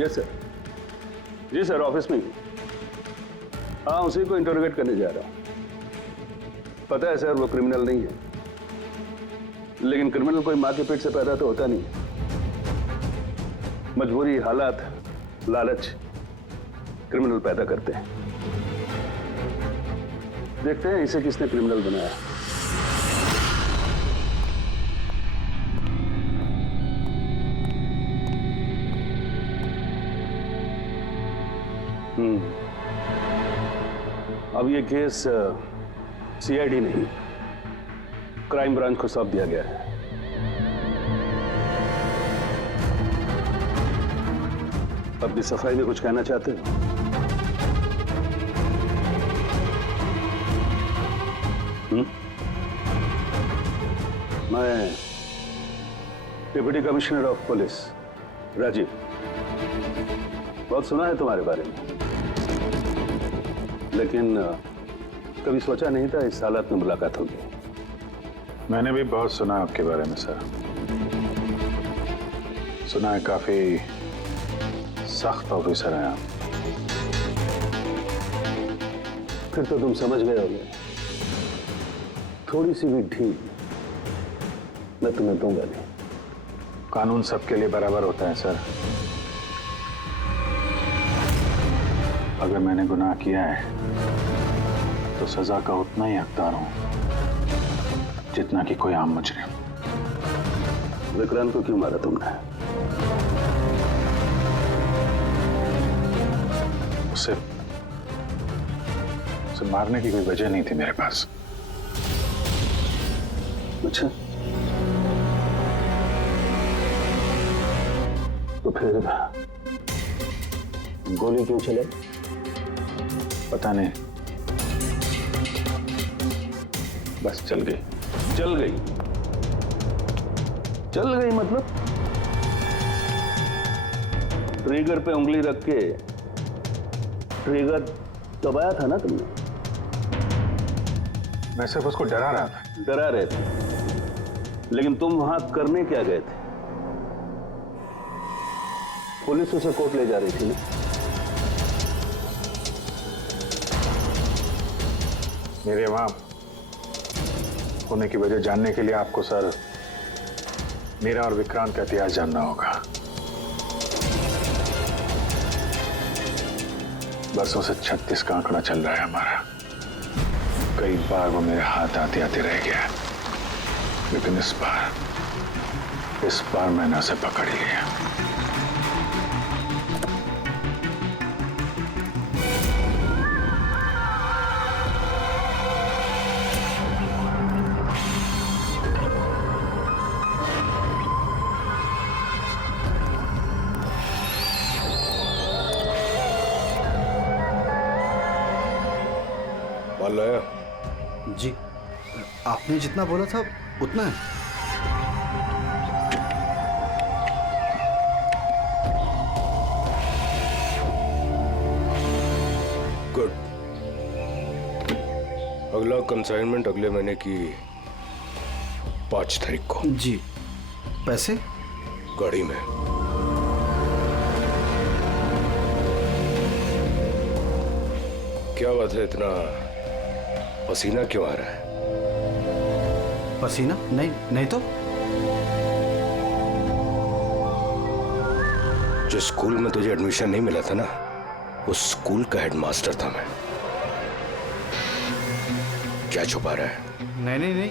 Yes sir. जी sir, office में ही। हाँ, उसी को इंटरोगेट करने जा रहा हूँ। पता है सर, वो क्रिमिनल नहीं है, लेकिन क्रिमिनल कोई माँ के पेट से पैदा तो होता नहीं। मजबूरी, हालात, लालच क्रिमिनल पैदा करते हैं। देखते हैं इसे किसने क्रिमिनल बनाया। अब ये केस सीआईडी नहीं, क्राइम ब्रांच को सौंप दिया गया है। अब भी सफाई में कुछ कहना चाहते हो? मैं deputy commissioner of police Rajiv, बहुत सुना है तुम्हारे बारे में, लेकिन कभी सोचा नहीं था इस हालत में मुलाकात होगी। मैंने भी बहुत सुना आपके बारे में सर। सुना है काफी सख्त ऑफिसर हैं आप। फिर तो तुम समझ गए होगे, थोड़ी सी भी ढील मैं तुम्हें दूंगा नहीं। कानून सबके लिए बराबर होता है सर। अगर मैंने गुनाह किया है तो सजा का उतना ही हकदार हूं जितना कि कोई आम मुजरिम। विक्रांत को क्यों मारा तुमने? उसे मारने की कोई वजह नहीं थी मेरे पास। अच्छा, तो फिर गोली क्यों चले? पता नहीं, बस चल गई। चल गई? चल गई मतलब? ट्रिगर पे उंगली रख के ट्रिगर दबाया था ना तुमने? मैं सिर्फ उसको डरा रहा था। डरा रहे थे, लेकिन तुम वहां करने क्या गए थे? पुलिस उसे कोर्ट ले जा रही थी ना? मेरे वहां होने की वजह जानने के लिए आपको सर मेरा और विक्रांत का इतिहास जानना होगा। बरसों से 36 का आंकड़ा चल रहा है हमारा। कई बार वो मेरे हाथ आते आते रह गया, लेकिन इस बार मैंने उसे पकड़ लिया। माल लाया? जी, आपने जितना बोला था उतना है। गुड। अगला कंसाइनमेंट अगले महीने की 5 तारीख को। जी। पैसे? गाड़ी में। क्या बात है, इतना पसीना क्यों आ रहा है? पसीना? नहीं तो। जिस स्कूल में तुझे एडमिशन नहीं मिला था ना, उस स्कूल का हेडमास्टर था मैं। क्या छुपा रहा है? नहीं,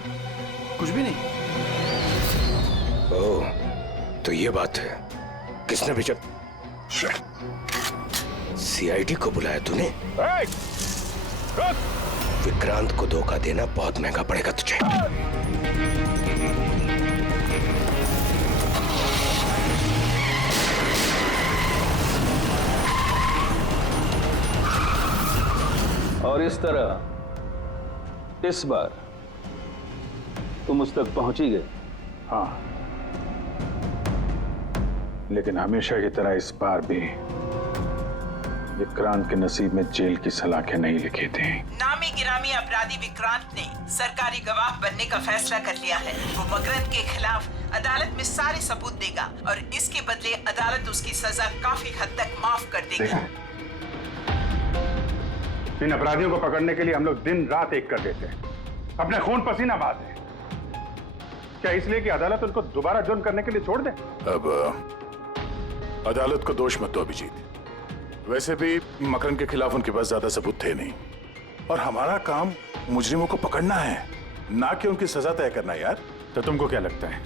कुछ भी नहीं। ओह, तो ये बात है। किसने भेजा? सीआईडी को बुलाया तूने? विक्रांत को धोखा देना बहुत महंगा पड़ेगा तुझे। और इस तरह इस बार तुम उस तक पहुंच ही गए। हाँ, लेकिन हमेशा की तरह इस बार भी विक्रांत के नसीब में जेल की सलाखें नहीं लिखी थी। नामी गिरामी अपराधी विक्रांत ने सरकारी गवाह बनने का फैसला कर लिया है। वो मकरंद के खिलाफ अदालत में सारे सबूत देगा और इसके बदले अदालत उसकी सजा काफी हद तक माफ कर देगी। इन अपराधियों को पकड़ने के लिए हम लोग दिन रात एक कर देते हैं, अपने खून पसीना बहाते हैं। क्या इसलिए कि अदालत उनको दोबारा जुर्म करने के लिए छोड़ दे? अब अदालत को दोष मत दो अभिजीत। वैसे भी मकरन के खिलाफ उनके पास ज्यादा सबूत थे नहीं, और हमारा काम मुजरिमों को पकड़ना है, ना कि उनकी सजा तय करना। यार तो तुमको क्या लगता है,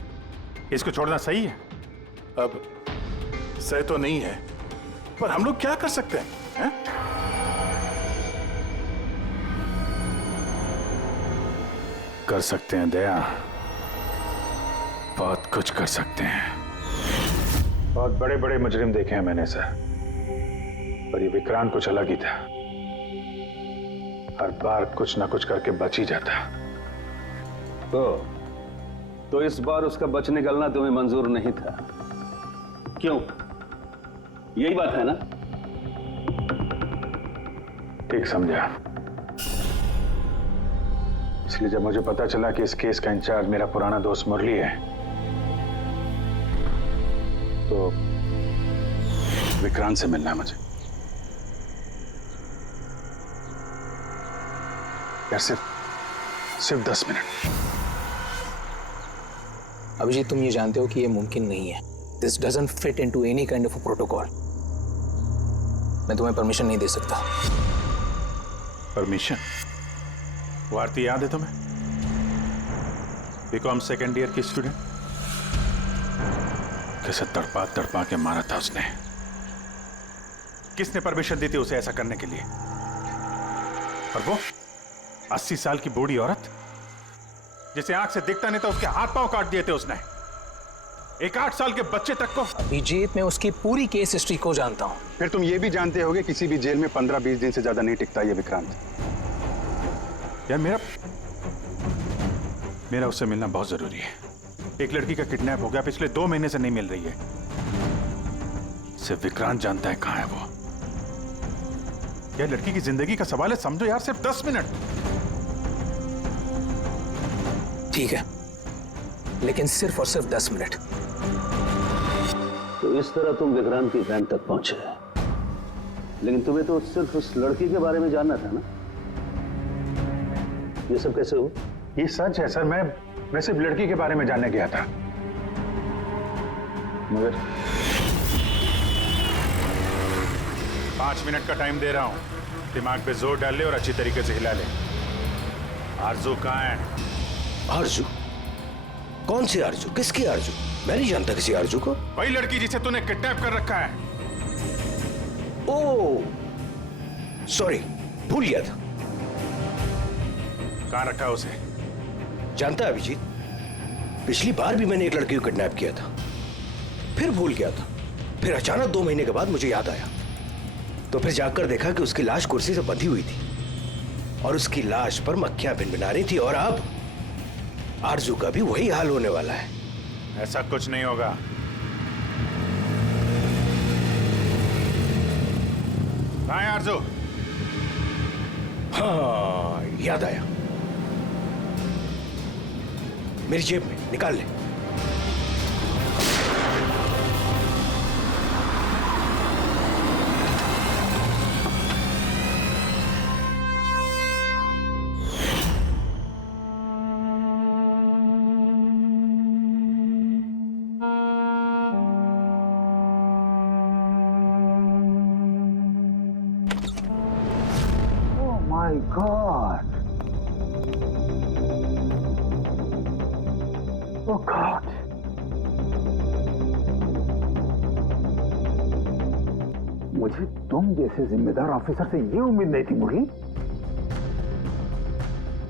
इसको छोड़ना सही है? अब सही तो नहीं है, पर हम लोग क्या कर सकते हैं? कर सकते हैं दया, बहुत कुछ कर सकते हैं। बहुत बड़े बड़े मुजरिम देखे हैं मैंने सर, पर ये विक्रांत कुछ अलग ही था। हर बार कुछ ना कुछ करके बच ही जाता। तो इस बार उसका बच निकलना तुम्हें मंजूर नहीं था, क्यों? यही बात है ना? ठीक समझा। इसलिए जब मुझे पता चला कि इस केस का इंचार्ज मेरा पुराना दोस्त मुरली है, तो विक्रांत से मिलना है मुझे। यार सिर्फ 10 मिनट। अभिजीत, तुम ये जानते हो कि ये मुमकिन नहीं है। This doesn't fit into any kind of protocol. मैं तुम्हें परमिशन नहीं दे सकता। परमिशन? वो आरती याद है तुम्हें? बीकॉम सेकेंड ईयर की स्टूडेंट, कैसे तड़पा तड़पा के मारा था उसने। किसने परमिशन दी थी उसे ऐसा करने के लिए? और वो 80 साल की बूढ़ी औरत जिसे आंख से दिखता नहीं था, उसके हाथ पांव काट दिए थे उसने। एक 8 साल के बच्चे तक को। अभिजीत, मैं उसकी पूरी केस हिस्ट्री को जानता हूं। फिर तुम ये भी जानते होगे किसी भी जेल में 15-20 दिन से ज्यादा नहीं टिकता ये विक्रांत। यार मेरा उससे मिलना बहुत जरूरी है। एक लड़की का किडनैप हो गया, पिछले 2 महीने से नहीं मिल रही है। सिर्फ विक्रांत जानता है कहां है वो। यह लड़की की जिंदगी का सवाल है, समझो यार, सिर्फ 10 मिनट। ठीक है, लेकिन सिर्फ और सिर्फ 10 मिनट। तो इस तरह तुम विक्रांत की वैन तक पहुंचे, लेकिन तुम्हें तो सिर्फ उस लड़की के बारे में जानना था ना? ये सब कैसे हो? ये सच है सर, मैं सिर्फ लड़की के बारे में जानने गया था। मगर 5 मिनट का टाइम दे रहा हूं, दिमाग पे जोर डाल ले और अच्छी तरीके से हिला ले। आरजू कहाँ है? आरजू? कौन सी आरजू? किसकी आरजू? मैं नहीं जानता किसी आरजू को। वही लड़की जिसे तूने किडनैप कर रखा है। ओह सॉरी, भूल गया था। कहाँ रखा है उसे? जानता है अभिजीत, पिछली बार भी मैंने एक लड़की को किडनैप किया था, फिर भूल गया था। फिर अचानक 2 महीने के बाद मुझे याद आया, तो फिर जाकर देखा कि उसकी लाश कुर्सी से बंधी हुई थी और उसकी लाश पर मक्खियां भिनभिना रही थी। और अब आरजू का भी वही हाल होने वाला है। ऐसा कुछ नहीं होगा। कहाँ है आरजू? हाँ, याद आया, मेरी जेब में, निकाल ले। My God. Oh God. मुझे तुम जैसे जिम्मेदार ऑफिसर से ये उम्मीद नहीं थी मुरली।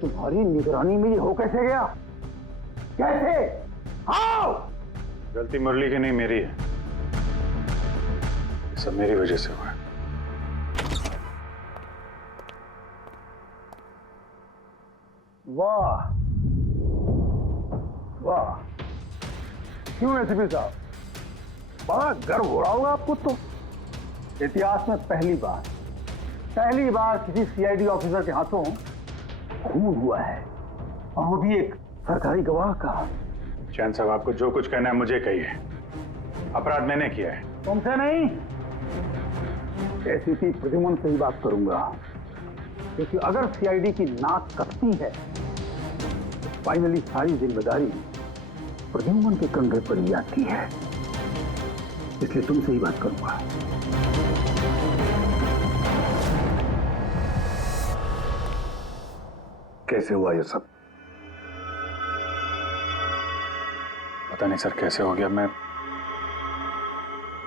तुम्हारी निगरानी में ये हो कैसे गया? कैसे? हाउ? गलती मुरली की नहीं, मेरी है। ये सब मेरी वजह से हुआ है। वाह वाह, क्यों एसीपी साहब, बड़ा गर्व हो रहा होगा आपको। तो इतिहास में पहली बार किसी सीआईडी ऑफिसर के हाथों खून हुआ है, और वो भी एक सरकारी गवाह का। चैन साहब, आपको जो कुछ कहना है मुझे कहिए। अपराध मैंने किया है। तुमसे नहीं, एसीपी प्रद्युम्न से ही बात करूंगा, क्योंकि अगर सीआईडी की नाक कटती है तो फाइनली सारी जिम्मेदारी प्रद्युम्न के कंधे पर ही आती है। इसलिए तुमसे ही बात करूंगा। कैसे हुआ ये सब? पता नहीं सर कैसे हो गया।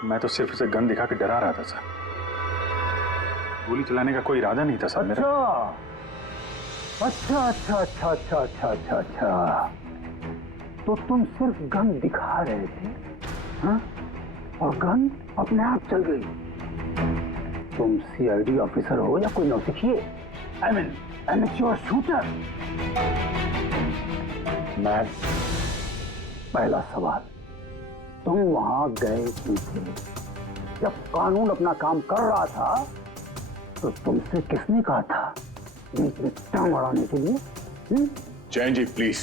मैं तो सिर्फ उसे गन दिखा के डरा रहा था सर। गोली चलाने का कोई इरादा नहीं था सर मेरा। अच्छा। तो तुम सिर्फ गन दिखा रहे थे, हाँ? और गन अपने आप चल गई। तुम सीआईडी ऑफिसर हो या कोई नौसिखिए? I mean amateur shooter. मैं पहला सवाल, तुम वहां गए क्यों थे? जब कानून अपना काम कर रहा था तो तुमसे किसने कहा था बीच में टांग अड़ाने के लिए? जैन जी प्लीज,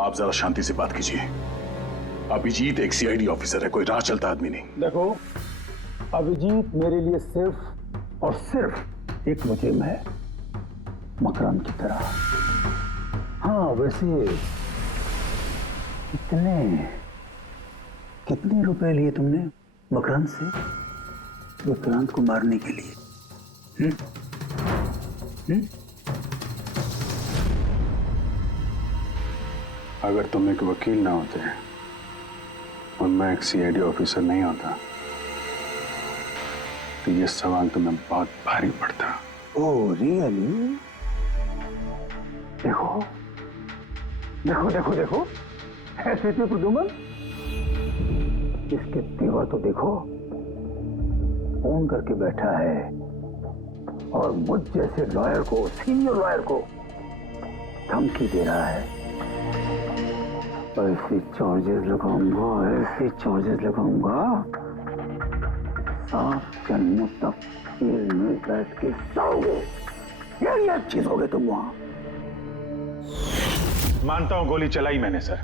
आप जरा शांति से बात कीजिए। अभिजीत एक सीआईडी ऑफिसर है, कोई राह चलता आदमी नहीं। देखो, अभिजीत मेरे लिए सिर्फ और सिर्फ एक मुजरिम है, मकरंद की तरह। हाँ, वैसे कितने रुपए लिए तुमने मकरंद से विक्रांत को मारने के लिए? अगर तुम एक वकील ना होते और मैं एक सीआईडी ऑफिसर नहीं होता तो ये सवाल तुम्हें बहुत भारी पड़ता। Oh really? देखो देखो देखो देखो, ऐसे थे प्रद्युम्न, इसके तेवर तो देखो। फोन करके बैठा है और मुझ जैसे लॉयर को, सीनियर लॉयर को धमकी दे रहा है। ऐसे चार्जेस लगाऊंगा, 7 जन्मों तक जेल में बैठ के सोओगे। ये चीज हो गए तुम वहां। मानता हूं गोली चलाई मैंने सर,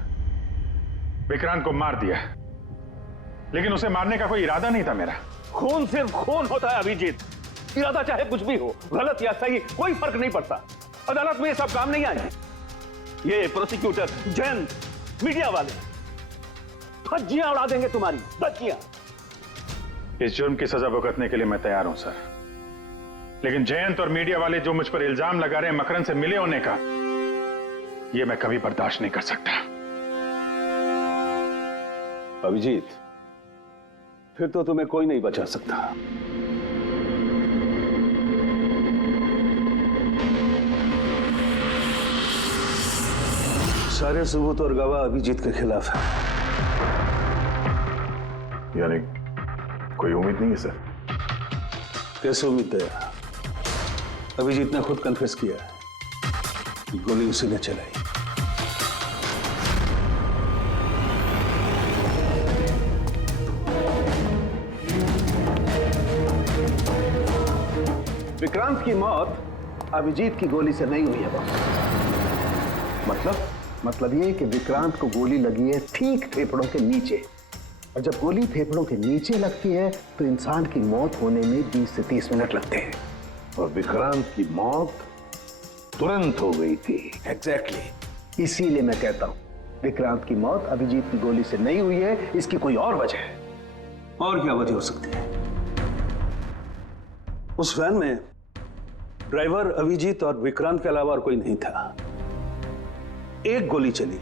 विक्रांत को मार दिया, लेकिन उसे मारने का कोई इरादा नहीं था मेरा। खून सिर्फ खून होता है अभिजीत, इरादा चाहे कुछ भी हो, गलत या सही कोई फर्क नहीं पड़ता। अदालत में ये सब काम नहीं आए। ये प्रोसिक्यूटर, जैन, मीडिया वाले धज्जियां उड़ा देंगे तुम्हारी, धज्जियां। इस जुर्म की सजा भुगतने के लिए मैं तैयार हूं सर, लेकिन जयंत और मीडिया वाले जो मुझ पर इल्जाम लगा रहे हैं मकरंद से मिले होने का, ये मैं कभी बर्दाश्त नहीं कर सकता। अभिजीत, फिर तो तुम्हें कोई नहीं बचा सकता। सारे सबूत और गवाह अभिजीत के खिलाफ है। यानी कोई उम्मीद नहीं है सर? कैसे उम्मीद है? अभिजीत ने खुद कन्फेस किया है कि गोली उसी ने चलाई। विक्रांत की मौत अभिजीत की गोली से नहीं हुई है बॉस। मतलब ये कि विक्रांत को गोली लगी है ठीक फेफड़ों के नीचे, और जब गोली फेफड़ों के नीचे लगती है तो इंसान की मौत होने में 20 से 30 मिनट लगते हैं, और विक्रांत की मौत तुरंत हो गई थी। एग्जैक्टली, इसीलिए मैं कहता हूं विक्रांत की मौत अभिजीत की गोली से नहीं हुई है, इसकी कोई और वजह है। और क्या वजह हो सकती है? उस वैन में ड्राइवर अभिजीत और विक्रांत के अलावा और कोई नहीं था। एक गोली चली,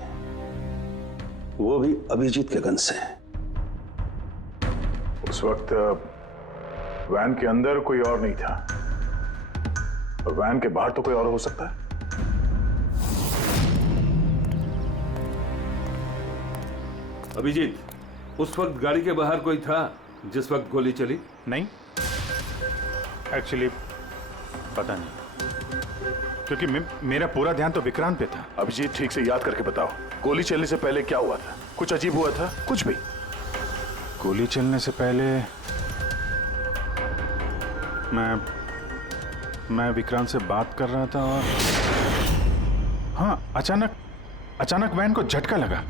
वो भी अभिजीत के गन से। उस वक्त वैन के अंदर कोई और नहीं था, और वैन के बाहर तो कोई और हो सकता है। अभिजीत, उस वक्त गाड़ी के बाहर कोई था जिस वक्त गोली चली? नहीं, एक्चुअली पता नहीं, क्योंकि मेरा पूरा ध्यान तो विक्रांत पे था। अभिजीत, ठीक से याद करके बताओ, गोली चलने से पहले क्या हुआ था? कुछ अजीब हुआ था? कुछ भी? गोली चलने से पहले मैं विक्रांत से बात कर रहा था और हाँ, अचानक अचानक वैन को झटका लगा,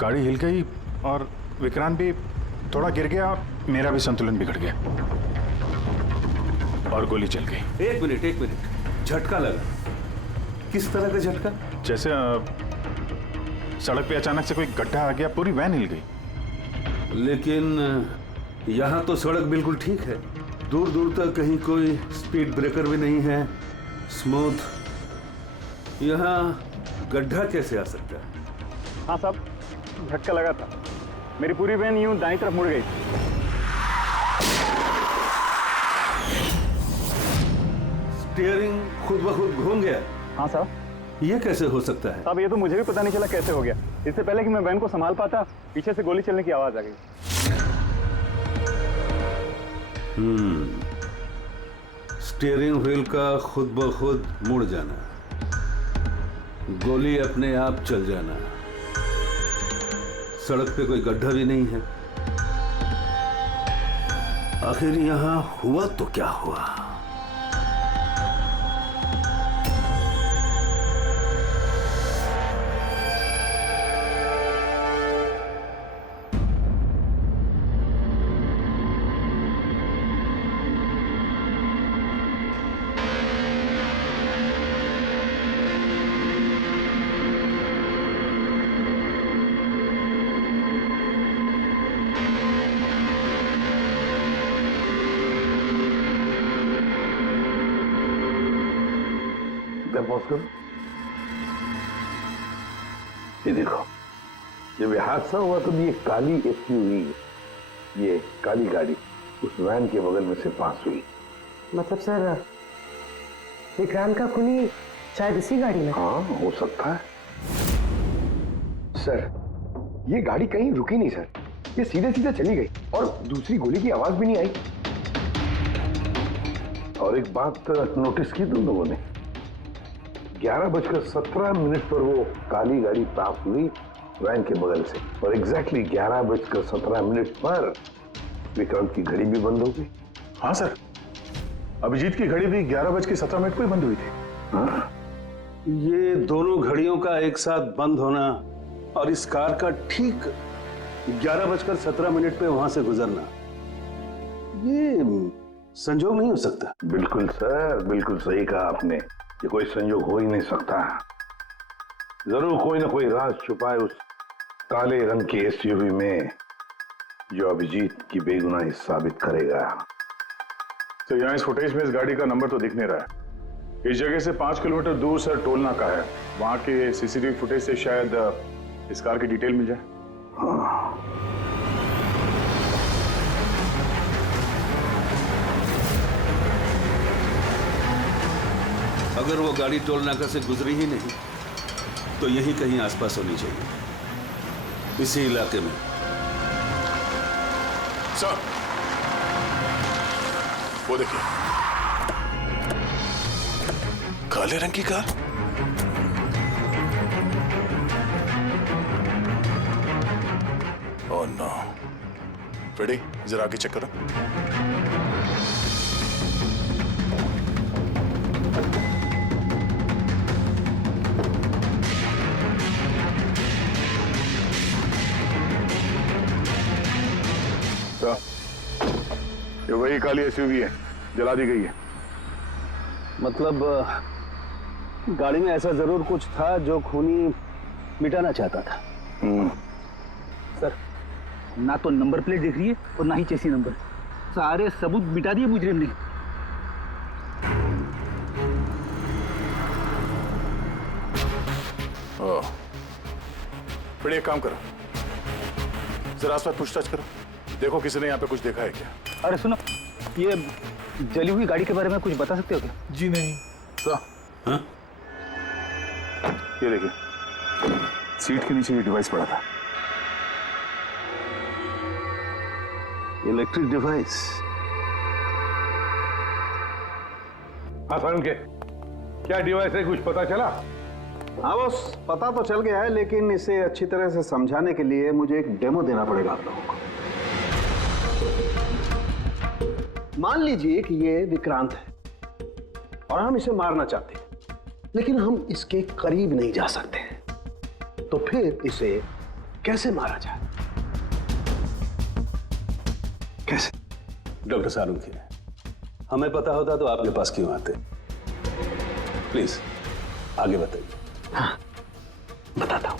गाड़ी हिल गई और विक्रांत भी थोड़ा गिर गया, मेरा भी संतुलन बिगड़ गया और गोली चल गई। एक मिनट, झटका लगा? किस तरह का झटका? जैसे सड़क पे अचानक से कोई गड्ढा आ गया, पूरी वैन हिल गई। लेकिन यहाँ तो सड़क बिल्कुल ठीक है, दूर दूर तक कहीं कोई स्पीड ब्रेकर भी नहीं है, स्मूथ। यहाँ गड्ढा कैसे आ सकता है? हाँ साहब, झटका लगा था, मेरी पूरी वैन यूं दाईं तरफ मुड़ गई। स्टीयरिंग खुद ब खुद घूम गया? हाँ साहब। ये कैसे हो सकता है? अब ये तो मुझे भी पता नहीं चला कैसे हो गया। इससे पहले कि मैं वैन को संभाल पाता, पीछे से गोली चलने की आवाज आ गई। स्टीयरिंग व्हील का खुद ब खुद मुड़ जाना, गोली अपने आप चल जाना, सड़क पे कोई गड्ढा भी नहीं है। आखिर यहां हुआ तो क्या हुआ? ये देखो, जब ये हादसा हुआ तो ये काली एसयूवी, ये काली गाड़ी उस वैन के बगल में से पास हुई। मतलब सर, विक्रांत का खूनी शायद इसी गाड़ी में? हाँ, हो सकता है। सर, ये गाड़ी कहीं रुकी नहीं सर, ये सीधे सीधे चली गई और दूसरी गोली की आवाज भी नहीं आई। और एक बात नोटिस की तुम लोगों ने, 11:17 पर वो काली गाड़ी पास हुई वैन के बगल से और एग्जैक्टली 11:17 पर विक्रांत की घड़ी भी बंद हो गई। हाँ सर, अभिजीत की घड़ी भी 11:17 को ही बंद हुई थी। हाँ? ये दोनों घड़ियों का एक साथ बंद होना और इस कार का ठीक 11:17 पे वहां से गुजरना, ये संजोग नहीं हो सकता। बिल्कुल सर, बिल्कुल सही कहा आपने, ये कोई संयोग हो ही नहीं सकता। जरूर कोई ना कोई राज छुपा है उस काले रंग के एसयूवी में, जो अभिजीत की बेगुनाही साबित करेगा। तो यहाँ इस फुटेज में इस गाड़ी का नंबर तो दिख नहीं रहा है। इस जगह से 5 किलोमीटर दूर सर टोल नाका है, वहां के सीसीटीवी फुटेज से शायद इस कार की डिटेल मिल जाए। हाँ। अगर वो गाड़ी टोल नाका से गुजरी ही नहीं तो यहीं कहीं आसपास होनी चाहिए, इसी इलाके में। सर, वो देखिए, काले रंग की कार। Oh no. फ्रेडी, जरा आगे चेक करो। ये वही काली एसयूवी है, जला दी गई है। मतलब गाड़ी में ऐसा जरूर कुछ था जो खूनी मिटाना चाहता था। सर, ना तो नंबर प्लेट दिख रही है और ना ही चेसी नंबर, सारे सबूत मिटा दिए मुजरिम ने। ओह, फिर एक काम करो, जरा आसपास पूछताछ करो, देखो किसी ने यहाँ पे कुछ देखा है क्या। अरे सुनो, ये जली हुई गाड़ी के बारे में कुछ बता सकते हो क्या? जी नहीं। तो हाँ? ये देखिए, सीट के नीचे ये डिवाइस पड़ा था। Electric device. हाँ सर, उनके क्या डिवाइस है, कुछ पता चला? हाँ बस, पता तो चल गया है, लेकिन इसे अच्छी तरह से समझाने के लिए मुझे एक डेमो देना पड़ेगा आप लोगों को। मान लीजिए कि ये विक्रांत है और हम इसे मारना चाहते हैं, लेकिन हम इसके करीब नहीं जा सकते। तो फिर इसे कैसे मारा जाए? कैसे? डॉक्टर सारुंखी, हमें पता होता तो आपके पास क्यों आते? प्लीज आगे बताइए। हाँ, बताता हूं।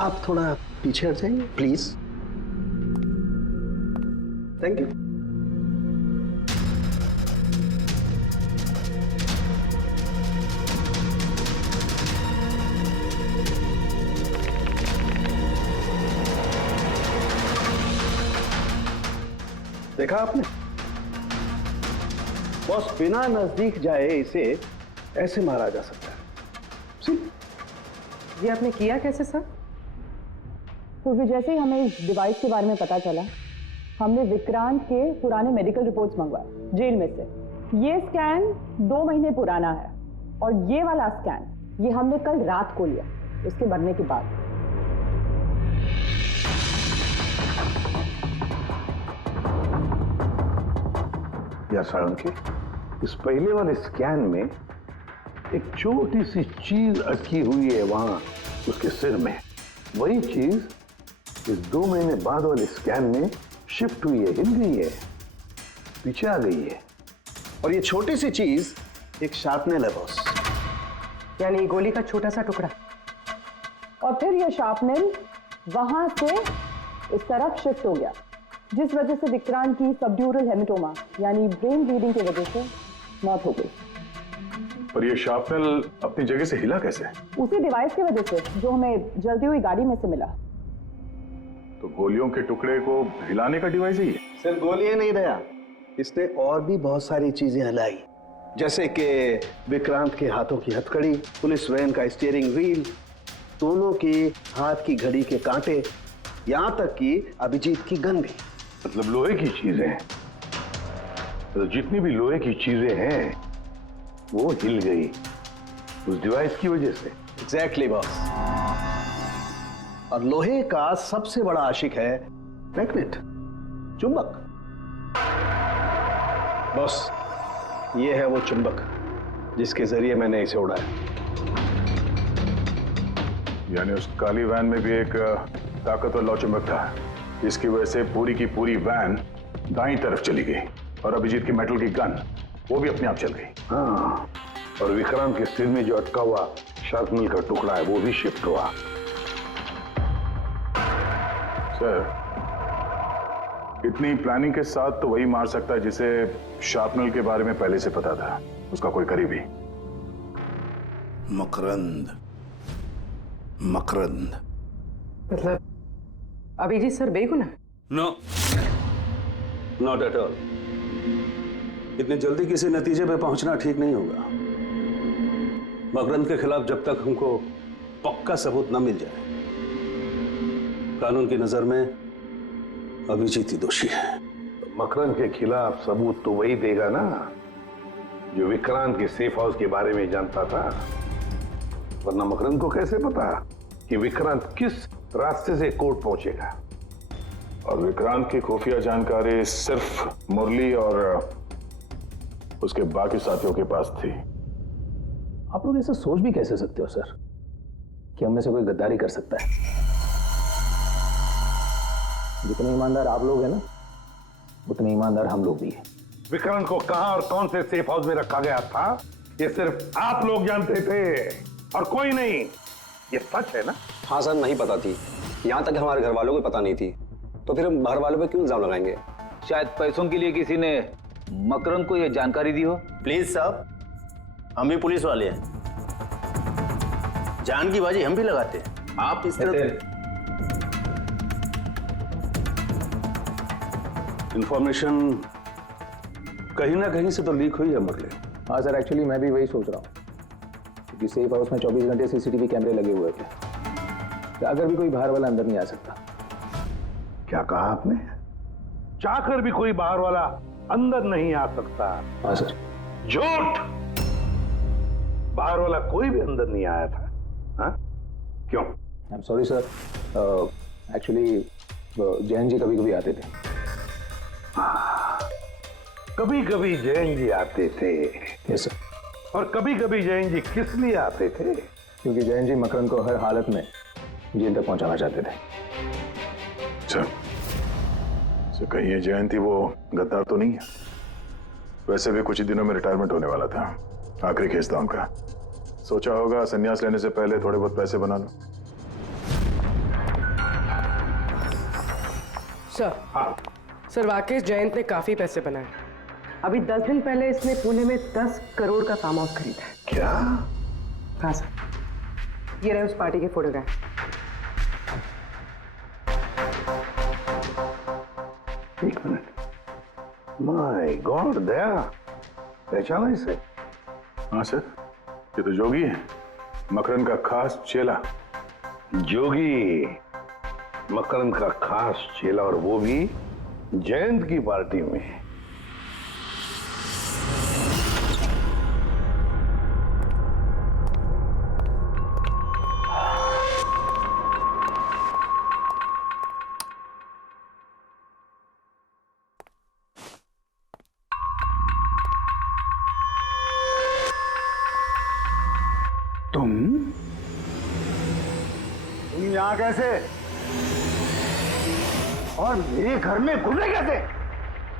आप थोड़ा पीछे हट जाइए प्लीज। Thank you. देखा आपने बॉस, बिना नजदीक जाए इसे ऐसे मारा जा सकता है। ये आपने किया कैसे सर? क्योंकि जैसे ही हमें इस डिवाइस के बारे में पता चला, हमने विक्रांत के पुराने मेडिकल रिपोर्ट्स मंगवाए जेल में से। ये स्कैन 2 महीने पुराना है और ये वाला स्कैन ये हमने कल रात को लिया उसके मरने के बाद। या सारंगी, इस पहले वाले स्कैन में एक छोटी सी चीज अटकी हुई है वहां उसके सिर में। वही चीज इस 2 महीने बाद वाले स्कैन में शिफ्ट हुई है, हिल गई है, पीछे आ गई है। और ये छोटी सी चीज एक शार्पनेल है बॉस। यानी गोली का छोटा सा टुकड़ा। और फिर ये शार्पनेल वहां से इस तरफ शिफ्ट हो गया, जिस वजह से विक्रांत की सबड्यूरल हेमेटोमा यानी ब्रेन ब्लीडिंग की वजह से मौत हो गई। पर ये शार्पनेल अपनी जगह से हिला कैसे? उसी डिवाइस की वजह से जो हमें जलती हुई गाड़ी में से मिला। तो गोलियों के टुकड़े को हिलाने का डिवाइस ही है? सिर्फ गोलियां नहीं दया, इसने और भी बहुत सारी चीजें हिलाई, जैसे कि विक्रांत के हाथों की हथकड़ी, पुलिस वैन का स्टीयरिंग व्हील, दोनों की हाथ की घड़ी के कांटे, यहां तक कि अभिजीत की गन भी। मतलब लोहे की चीजें, तो जितनी भी लोहे की चीजें हैं वो हिल गई उस डिवाइस की वजह से। Exactly boss. और लोहे का सबसे बड़ा आशिक है मैग्नेट, चुंबक। बॉस, ये है वो चुंबक जिसके जरिए मैंने इसे उड़ाया। यानी उस काली वैन में भी एक ताकतवर लौ चुंबक था, जिसकी वजह से पूरी की पूरी वैन दाईं तरफ चली गई और अभिजीत की मेटल की गन वो भी अपने आप चल गई। हाँ, और विक्रांत के सिर में जो अटका हुआ शार्पनेल का टुकड़ा है वो भी शिफ्ट हुआ। सर, इतनी प्लानिंग के साथ तो वही मार सकता है जिसे शार्पनेल के बारे में पहले से पता था, उसका कोई करीबी। मकरंद। मकरंद मतलब अभिजीत सर बेगुनाह? No, not at all. इतनी जल्दी किसी नतीजे पे पहुंचना ठीक नहीं होगा। मकरंद के खिलाफ जब तक हमको पक्का सबूत न मिल जाए, कानून की नजर में अभिजीत ही दोषी है। मकरंद के खिलाफ सबूत तो वही देगा ना जो विक्रांत के सेफ हाउस के बारे में जानता था। वरना मकरंद को कैसे पता कि विक्रांत किस रास्ते से कोर्ट पहुंचेगा? और विक्रांत की खुफिया जानकारी सिर्फ मुरली और उसके बाकी साथियों के पास थी। आप लोग ऐसे सोच भी कैसे सकते हो सर कि हम में से कोई गद्दारी कर सकता है? जितने ईमानदार आप लोग हैं ना, उतने ईमानदार हम लोग भी हैं। विक्रांत को कहां और कौन से सेफ हाउस में रखा गया था ये सिर्फ आप लोग जानते थे और कोई नहीं। ये सच है ना? हाँ सर, नहीं पता थी। यहाँ तक हमारे घर वालों को पता नहीं थी, तो फिर हम बाहर वालों पे क्यों इल्जाम लगाएंगे? शायद पैसों के लिए किसी ने मकरंद को यह जानकारी दी हो। प्लीज साहब, हम भी पुलिस वाले हैं, जान की बाजी हम भी लगाते हैं। आप इस तरह इंफॉर्मेशन कहीं ना कहीं से तो लीक हुई है मुरली। हाँ सर, एक्चुअली मैं भी वही सोच रहा हूँ, क्योंकि सेफ हाउस में 24 घंटे सीसीटीवी कैमरे लगे हुए थे, तो अगर भी कोई बाहर वाला अंदर नहीं आ सकता। क्या कहा आपने? चाहकर भी कोई बाहर वाला अंदर नहीं आ सकता? हाँ सर। झूठ! बाहर वाला कोई भी अंदर नहीं आया था। हाँ? क्यों? I am sorry sir, actually Jain ji कभी कभी आते थे। कभी कभी जैन जी आते थे। Yes sir. और कभी कभी जैन जी किस लिए आते थे? क्योंकि जैन जी मकरंद को हर हालत में जेल तक पहुंचाना चाहते थे। अच्छा, तो कहीं ये जयंती वो गद्दार तो नहीं है? वैसे भी कुछ ही दिनों में रिटायरमेंट होने वाला था, आखिरी केस था उनका। सोचा होगा संन्यास लेने से पहले थोड़े बहुत पैसे बना लो। सर, सर राकेश जयंत ने काफी पैसे बनाए। अभी 10 दिन पहले इसने पुणे में 10 करोड़ का फार्म हाउस खरीदा है। क्या? हाँ सर, ये रहे उस पार्टी के फोटोग्राफ। एक मिनट, माय गॉड, दया पहचाना इसे? हाँ सर, ये तो जोगी है, मकरंद का खास चेला। जोगी मकरंद का खास चेला, और वो भी जयंत की पार्टी में। तुम यहाँ कैसे? और मेरे घर में घुसे कैसे?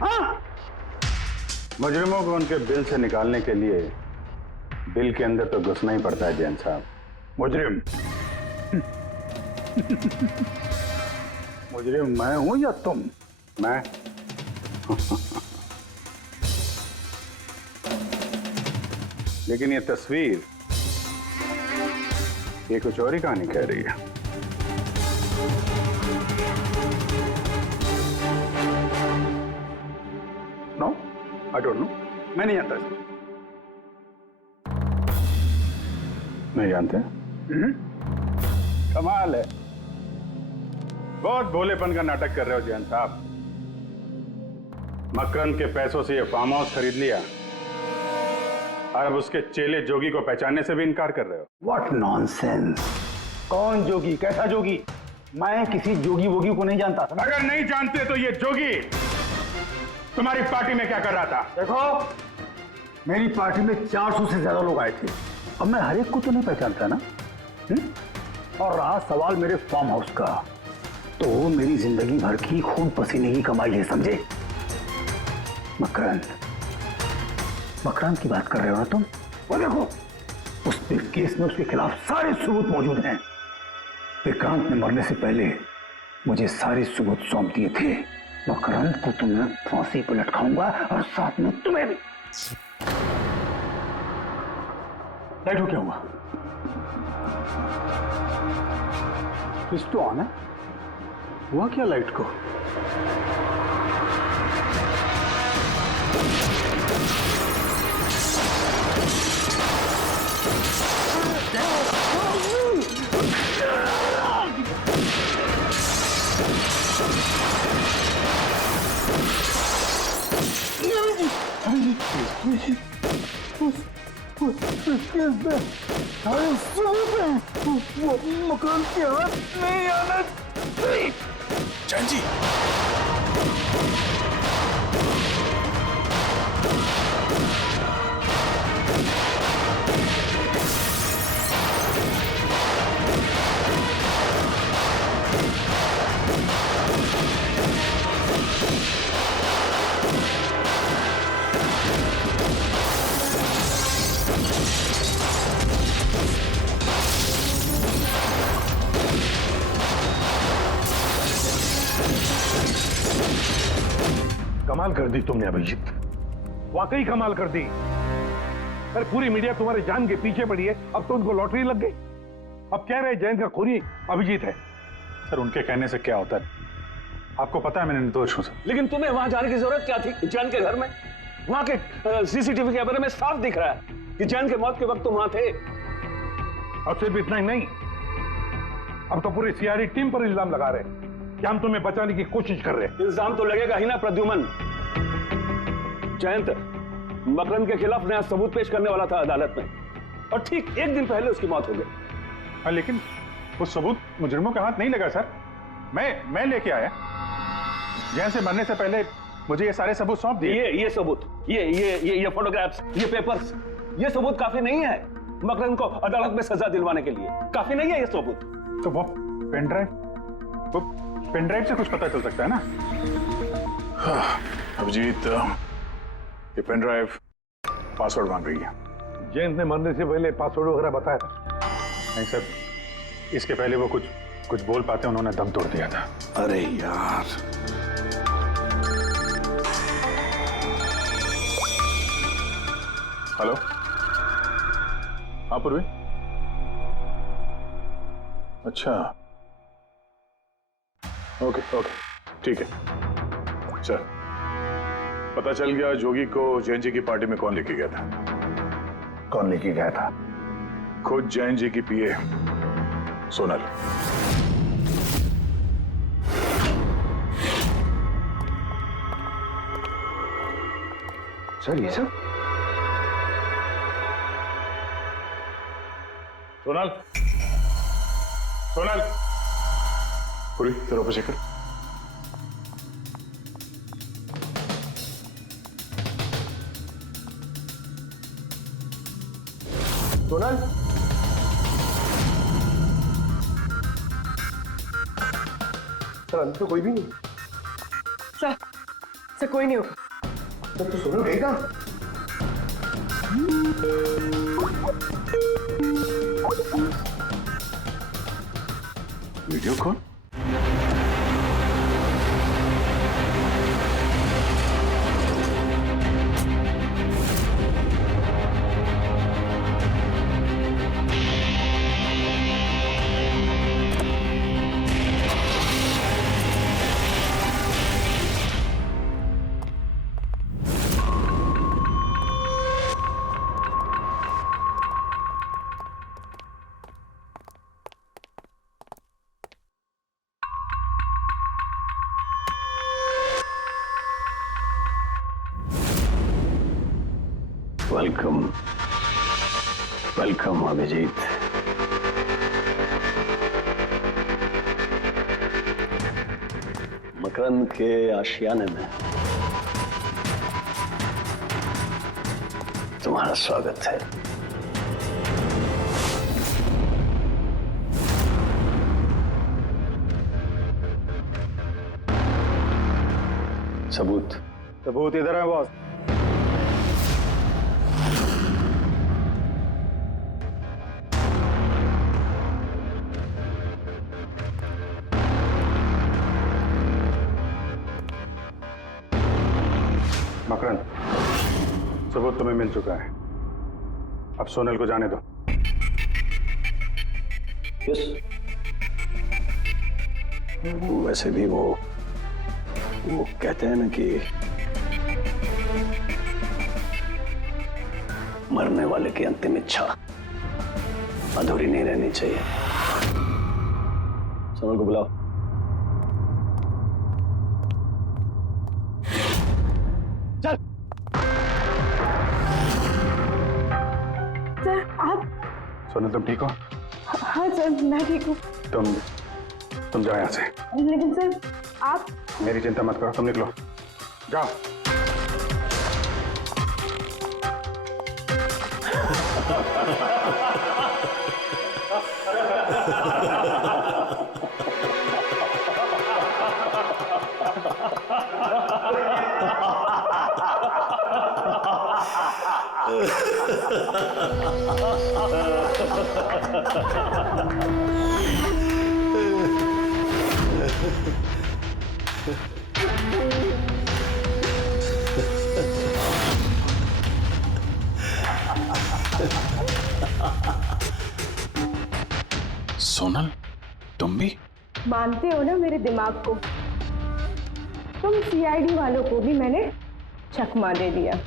हाँ? मुजरिमों को उनके बिल से निकालने के लिए बिल के अंदर तो घुसना ही पड़ता है जैन साहब। मुजरिम? मुजरिम मैं हूं या तुम? मैं लेकिन ये तस्वीर ये कुछ और ही कहानी कह रही है। नो, आई डोंट नो, मैं नहीं जानता इसको। नहीं जानते? कमाल है, बहुत भोलेपन का नाटक कर रहे हो जैन साहब। मकरंद के पैसों से ये फार्म हाउस खरीद लिया और अब उसके चेले जोगी को पहचानने से भी इनकार कर रहे हो। What nonsense! कौन जोगी? कैसा जोगी? मैं किसी जोगी वोगी को नहीं जानता। अगर नहीं जानते तो ये जोगी तुम्हारी पार्टी में क्या कर रहा था? देखो, मेरी पार्टी में 400 से ज्यादा लोग आए थे। अब मैं हर एक को तो नहीं पहचानता ना। और रहा सवाल मेरे फार्म हाउस का, तो मेरी जिंदगी भर की खून पसीने की कमाई है, समझे? मकरंद की बात कर रहे हो ना तुम? वो देखो, उस केस में उसके खिलाफ सारे सबूत मौजूद हैं। विक्रांत ने मरने से पहले मुझे सारे सबूत सौंप दिए थे। मकरंद को तो मैं फांसी पर लटकाऊंगा और साथ में तुम्हें भी। लाइट हो क्या हुआ? स्विच तो ऑन है, हुआ क्या लाइट को? मकान के हाथ नहीं आना चाहिए। जैन जी, कमाल कर दी तुमने अभिजीत, वाकई कमाल कर दी। अरे पूरी मीडिया तुम्हारे जान के पीछे पड़ी है, अब तो उनको लॉटरी लग गई। अब कह रहे जयंत का खूनी अभिजीत है। सर उनके कहने से क्या होता है? आपको पता है मैं निर्दोष हूं सर। लेकिन तुम्हें वहां जाने की जरूरत क्या थी? जैन के घर में, वहां के सीसीटीवी कैमरे में साफ दिख रहा है कि जैन के मौत के वक्त तुम वहां थे। और सिर्फ इतना ही नहीं, अब तो पूरी सीआईडी टीम पर इल्जाम लगा रहे हैं कि हम तुम्हें बचाने की कोशिश कर रहे हैं। इल्जाम तो लगेगा ही ना प्रद्युमन। जयंत मकरंद के खिलाफ नया सबूत पेश करने वाला था अदालत में, और ठीक एक दिन पहले उसकी मौत हो गई। हाँ, लेकिन वो सबूत मुजरिमों के हाथ नहीं लगा सर। मैं लेके आया। जैन से मरने से पहले मुझे ये सारे सबूत सौंप दिए। ये सबूत, ये फोटोग्राफ्स, ये पेपर्स, ये सबूत काफी नहीं है मकरंद को अदालत में सजा दिलवाने के लिए। काफी नहीं है ये सबूत। तो वो पेन ड्राइव से कुछ पता चल सकता है ना? अभिजीत, ये पेन ड्राइव पासवर्ड मांग रही है। जयंत ने मरने से पहले पासवर्ड वगैरह बताया था? नहीं सर, इसके पहले वो कुछ बोल पाते उन्होंने दम तोड़ दिया था। अरे यार, हेलो, हाँ पूर्वी। अच्छा, ओके, ठीक है। चल, पता चल गया जोगी को जैन जी की पार्टी में कौन लेके गया था। कौन लेके गया था? खुद जैन जी की पीए सोनल। सर ये सब? सोनल, पूरी तेरा ऊपर चेक कर। सोनल, सर अंदर तो कोई भी नहीं। सर कोई नहीं होगा। सर तो सोनल गई कहाँ? Video call? वेलकम अभिजीत। मकरंद के आशियाने में तुम्हारा स्वागत है। सबूत इधर है बॉस। मकरंद, सबूत तुम्हें मिल चुका है, अब सोनल को जाने दो। यस। वैसे भी वो कहते हैं ना कि मरने वाले की अंतिम इच्छा अधूरी नहीं रहनी चाहिए। सोनल को बुलाओ। सर आप? सोनल तुम ठीक हो? हाँ सर मैं ठीक हूँ। तुम जाओ यहाँ से। लेकिन सर आप? मेरी चिंता मत करो, तुम निकलो, जाओ। सोनल, तुम भी मानते हो ना मेरे दिमाग को? तुम सीआईडी वालों को भी मैंने चकमा दे दिया।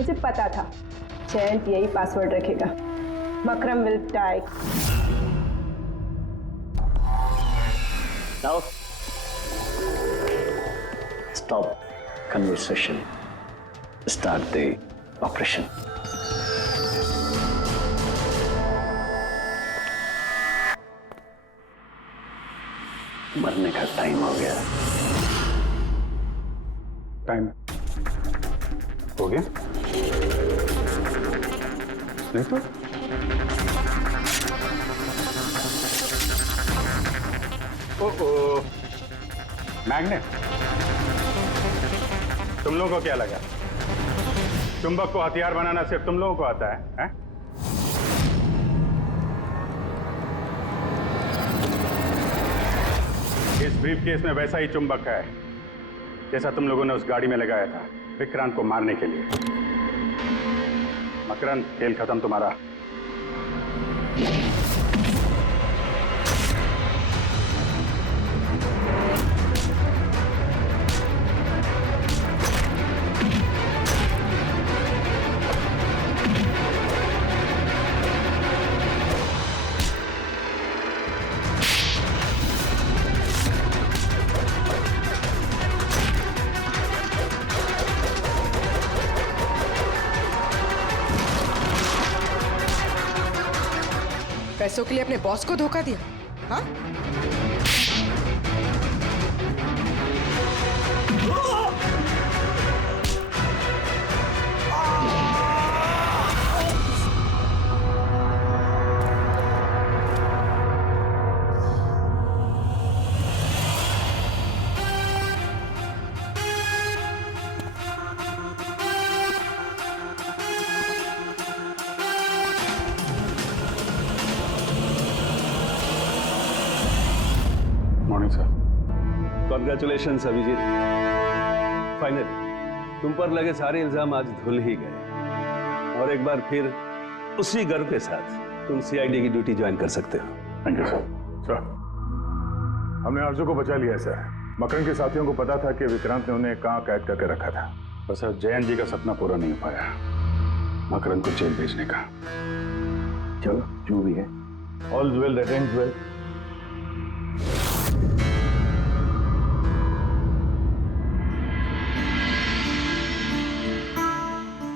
मुझे पता था जयंत यही पासवर्ड रखेगा। Makram will die. Now, stop conversation. Start the operation. मरने का टाइम हो गया। टाइम हो गया? नहीं तो मैग्नेट, तुम लोगों को क्या लगा चुंबक को हथियार बनाना सिर्फ तुम लोगों को आता है? इस ब्रीफकेस में वैसा ही चुंबक है जैसा तुम लोगों ने उस गाड़ी में लगाया था विक्रांत को मारने के लिए। मकरंद, खेल खत्म तुम्हारा। पैसों के लिए अपने बॉस को धोखा दिया? हाँ? Morning sir. Congratulations Abhijeet, finally तुम पर लगे सारे इल्जाम आज धुल ही गए और एक बार फिर उसी गर्व के साथ तुम सीआईडी की ड्यूटी ज्वाइन कर सकते हो। Thank you sir. सर, हमने आरजू को बचा लिया है सर। मकरन के साथियों को पता था कि विक्रांत ने उन्हें कहाँ कैद करके रखा था, बस जयंत जी का सपना पूरा नहीं हो पाया मकरन को जेल भेजने का। चलो जो भी है, all well that ends well.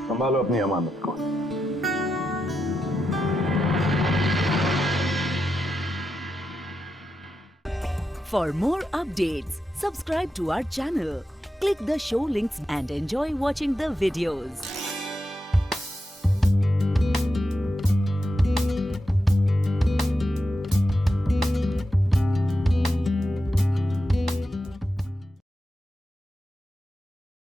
संभालो अपनी अमानत को। For more updates, subscribe to our channel, click the show links and enjoy watching the videos.